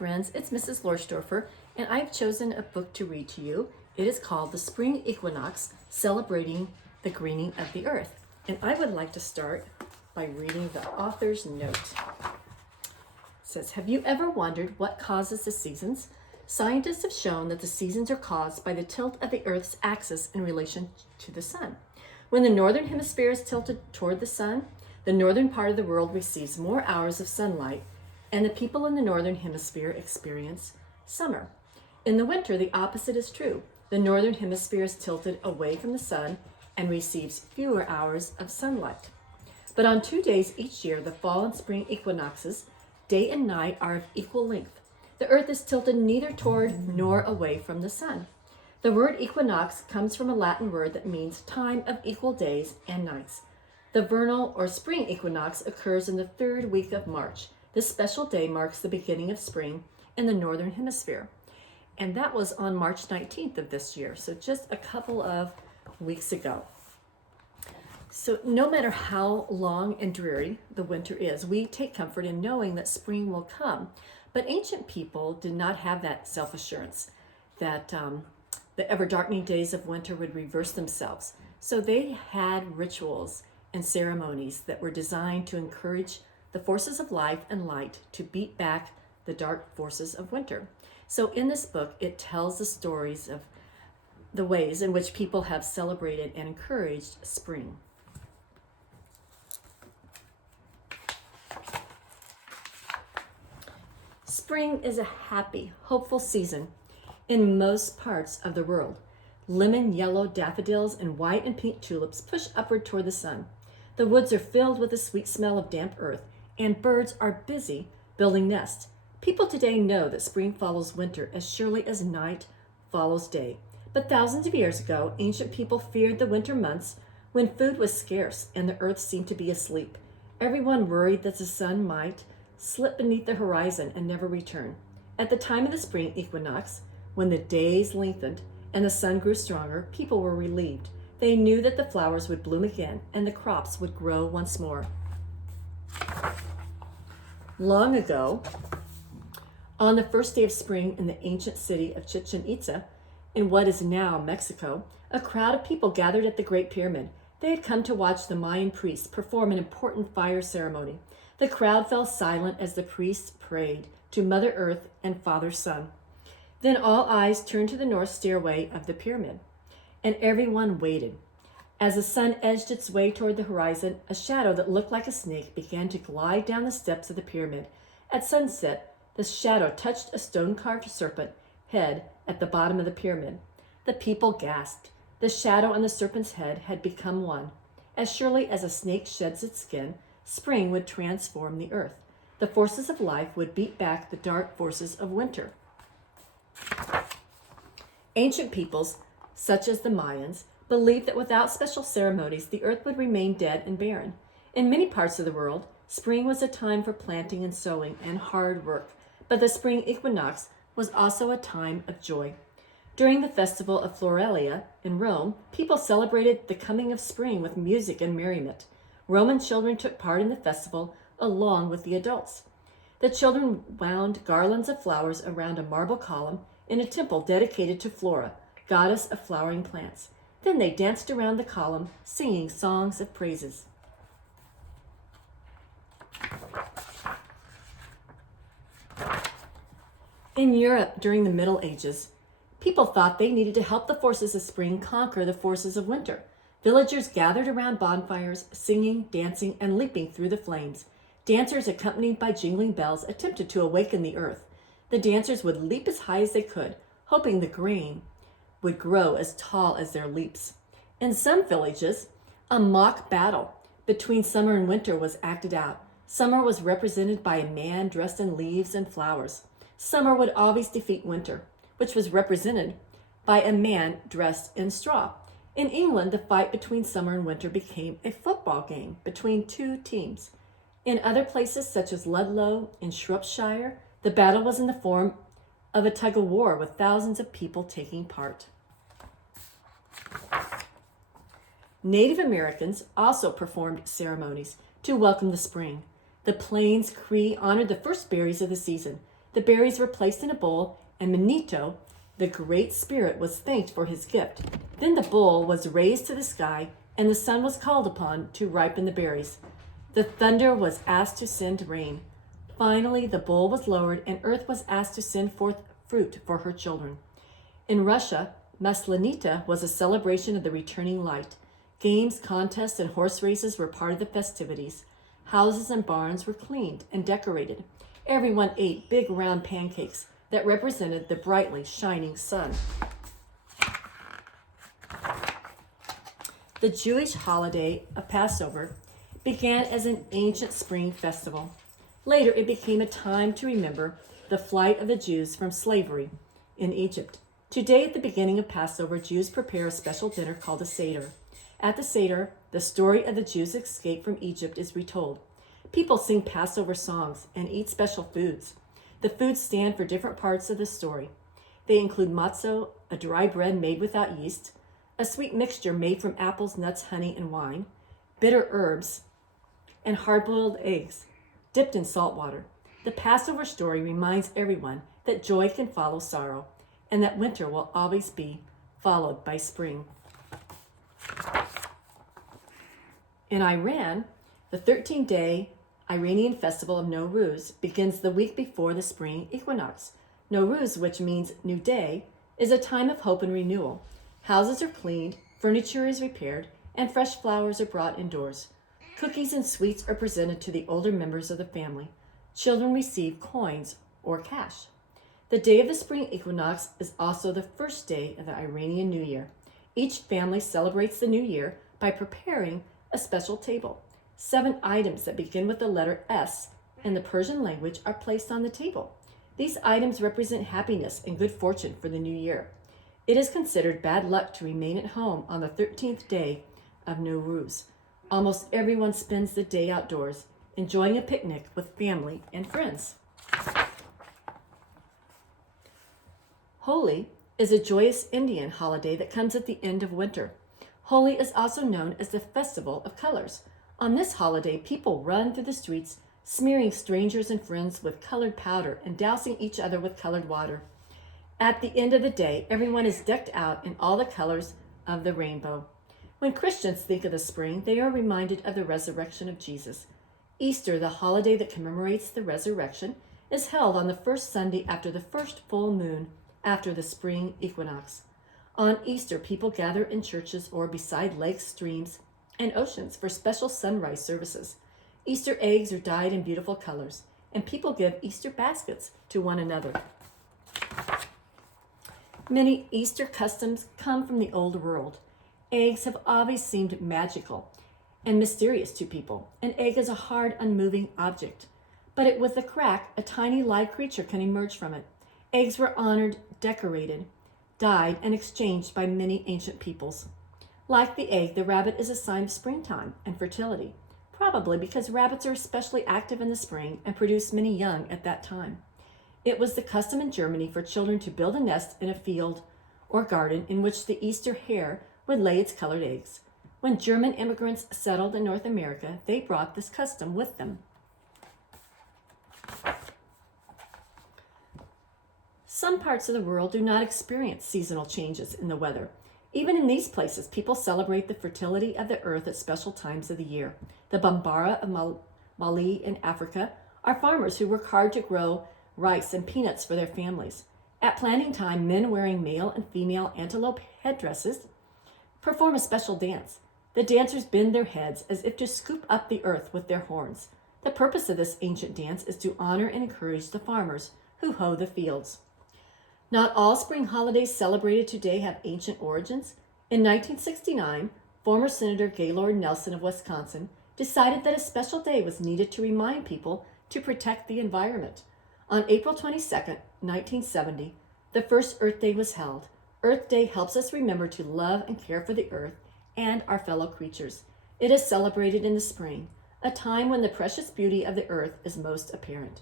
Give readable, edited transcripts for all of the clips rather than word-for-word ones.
friends, it's Mrs. Lohrstorfer, and I've chosen a book to read to you. It is called The Spring Equinox, Celebrating the Greening of the Earth. And I would like to start by reading the author's note. It says, have you ever wondered what causes the seasons? Scientists have shown that the seasons are caused by the tilt of the Earth's axis in relation to the sun. When the northern hemisphere is tilted toward the sun, the northern part of the world receives more hours of sunlight, and the people in the northern hemisphere experience summer. In the winter, the opposite is true. The northern hemisphere is tilted away from the sun and receives fewer hours of sunlight. But on 2 days each year, the fall and spring equinoxes, day and night, are of equal length. The earth is tilted neither toward nor away from the sun. The word equinox comes from a Latin word that means time of equal days and nights. The vernal or spring equinox occurs in the third week of March. This special day marks the beginning of spring in the northern hemisphere. And that was on March 19th of this year, so just a couple of weeks ago. So no matter how long and dreary the winter is, we take comfort in knowing that spring will come. But ancient people did not have that self-assurance that the ever-darkening days of winter would reverse themselves. So they had rituals and ceremonies that were designed to encourage the forces of life and light to beat back the dark forces of winter. So in this book, it tells the stories of the ways in which people have celebrated and encouraged spring. Spring is a happy, hopeful season in most parts of the world. Lemon yellow daffodils and white and pink tulips push upward toward the sun. The woods are filled with the sweet smell of damp earth, and birds are busy building nests. People today know that spring follows winter as surely as night follows day. But thousands of years ago, ancient people feared the winter months when food was scarce and the earth seemed to be asleep. Everyone worried that the sun might slip beneath the horizon and never return. At the time of the spring equinox, when the days lengthened and the sun grew stronger, people were relieved. They knew that the flowers would bloom again and the crops would grow once more. Long ago, on the first day of spring in the ancient city of Chichen Itza, in what is now Mexico, a crowd of people gathered at the Great Pyramid. They had come to watch the Mayan priests perform an important fire ceremony. The crowd fell silent as the priests prayed to Mother Earth and Father Sun. Then all eyes turned to the north stairway of the pyramid, and everyone waited. As the sun edged its way toward the horizon, a shadow that looked like a snake began to glide down the steps of the pyramid. At sunset, the shadow touched a stone-carved serpent head at the bottom of the pyramid. The people gasped. The shadow and the serpent's head had become one. As surely as a snake sheds its skin, spring would transform the earth. The forces of life would beat back the dark forces of winter. Ancient peoples, such as the Mayans, believed that without special ceremonies, the earth would remain dead and barren. In many parts of the world, spring was a time for planting and sowing and hard work, but the spring equinox was also a time of joy. During the festival of Floralia in Rome, people celebrated the coming of spring with music and merriment. Roman children took part in the festival along with the adults. The children wound garlands of flowers around a marble column in a temple dedicated to Flora, goddess of flowering plants. Then they danced around the column, singing songs of praises. In Europe during the Middle Ages, people thought they needed to help the forces of spring conquer the forces of winter. Villagers gathered around bonfires, singing, dancing, and leaping through the flames. Dancers, accompanied by jingling bells, attempted to awaken the earth. The dancers would leap as high as they could, hoping the grain would grow as tall as their leaps. In some villages, a mock battle between summer and winter was acted out. Summer was represented by a man dressed in leaves and flowers. Summer would always defeat winter, which was represented by a man dressed in straw. In England, the fight between summer and winter became a football game between two teams. In other places, such as Ludlow in Shropshire, the battle was in the form of a tug-of-war with thousands of people taking part. Native Americans also performed ceremonies to welcome the spring. The Plains Cree honored the first berries of the season. The berries were placed in a bowl, and Manito, the Great Spirit, was thanked for his gift. Then the bowl was raised to the sky, and the sun was called upon to ripen the berries. The thunder was asked to send rain. Finally, the bowl was lowered, and earth was asked to send forth fruit for her children. In Russia, Maslenita was a celebration of the returning light. Games, contests, and horse races were part of the festivities. Houses and barns were cleaned and decorated. Everyone ate big round pancakes that represented the brightly shining sun. The Jewish holiday of Passover began as an ancient spring festival. Later, it became a time to remember the flight of the Jews from slavery in Egypt. Today, at the beginning of Passover, Jews prepare a special dinner called a Seder. At the Seder, the story of the Jews' escape from Egypt is retold. People sing Passover songs and eat special foods. The foods stand for different parts of the story. They include matzo, a dry bread made without yeast, a sweet mixture made from apples, nuts, honey, and wine, bitter herbs, and hard-boiled eggs dipped in salt water. The Passover story reminds everyone that joy can follow sorrow, and that winter will always be followed by spring. In Iran, the 13-day Iranian festival of Nowruz begins the week before the spring equinox. Nowruz, which means new day, is a time of hope and renewal. Houses are cleaned, furniture is repaired, and fresh flowers are brought indoors. Cookies and sweets are presented to the older members of the family. Children receive coins or cash. The day of the spring equinox is also the first day of the Iranian New Year. Each family celebrates the new year by preparing a special table. 7 items that begin with the letter S in the Persian language are placed on the table. These items represent happiness and good fortune for the new year. It is considered bad luck to remain at home on the 13th day of Nowruz. Almost everyone spends the day outdoors, enjoying a picnic with family and friends. Holi is a joyous Indian holiday that comes at the end of winter. Holi is also known as the Festival of Colors. On this holiday, people run through the streets, smearing strangers and friends with colored powder and dousing each other with colored water. At the end of the day, everyone is decked out in all the colors of the rainbow. When Christians think of the spring, they are reminded of the resurrection of Jesus. Easter, the holiday that commemorates the resurrection, is held on the first Sunday after the first full moon after the spring equinox. On Easter, people gather in churches or beside lakes, streams, and oceans for special sunrise services. Easter eggs are dyed in beautiful colors, and people give Easter baskets to one another. Many Easter customs come from the old world. Eggs have always seemed magical and mysterious to people. An egg is a hard, unmoving object, but with a crack, a tiny live creature can emerge from it. Eggs were honored, decorated, dyed, and exchanged by many ancient peoples. Like the egg, the rabbit is a sign of springtime and fertility, probably because rabbits are especially active in the spring and produce many young at that time. It was the custom in Germany for children to build a nest in a field or garden in which the Easter hare would lay its colored eggs. When German immigrants settled in North America, they brought this custom with them. Some parts of the world do not experience seasonal changes in the weather. Even in these places, people celebrate the fertility of the earth at special times of the year. The Bambara of Mali in Africa are farmers who work hard to grow rice and peanuts for their families. At planting time, men wearing male and female antelope headdresses perform a special dance. The dancers bend their heads as if to scoop up the earth with their horns. The purpose of this ancient dance is to honor and encourage the farmers who hoe the fields. Not all spring holidays celebrated today have ancient origins. In 1969, former Senator Gaylord Nelson of Wisconsin decided that a special day was needed to remind people to protect the environment. On April 22, 1970, the first Earth Day was held. Earth Day helps us remember to love and care for the earth and our fellow creatures. It is celebrated in the spring, a time when the precious beauty of the earth is most apparent.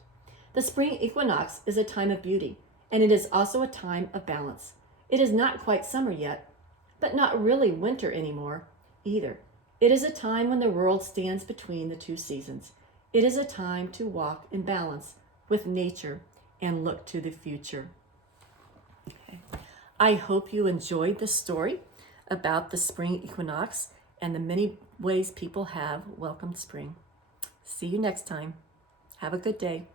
The spring equinox is a time of beauty, and it is also a time of balance. It is not quite summer yet, but not really winter anymore either. It is a time when the world stands between the two seasons. It is a time to walk in balance with nature and look to the future. Okay. I hope you enjoyed the story about the spring equinox and the many ways people have welcomed spring. See you next time. Have a good day.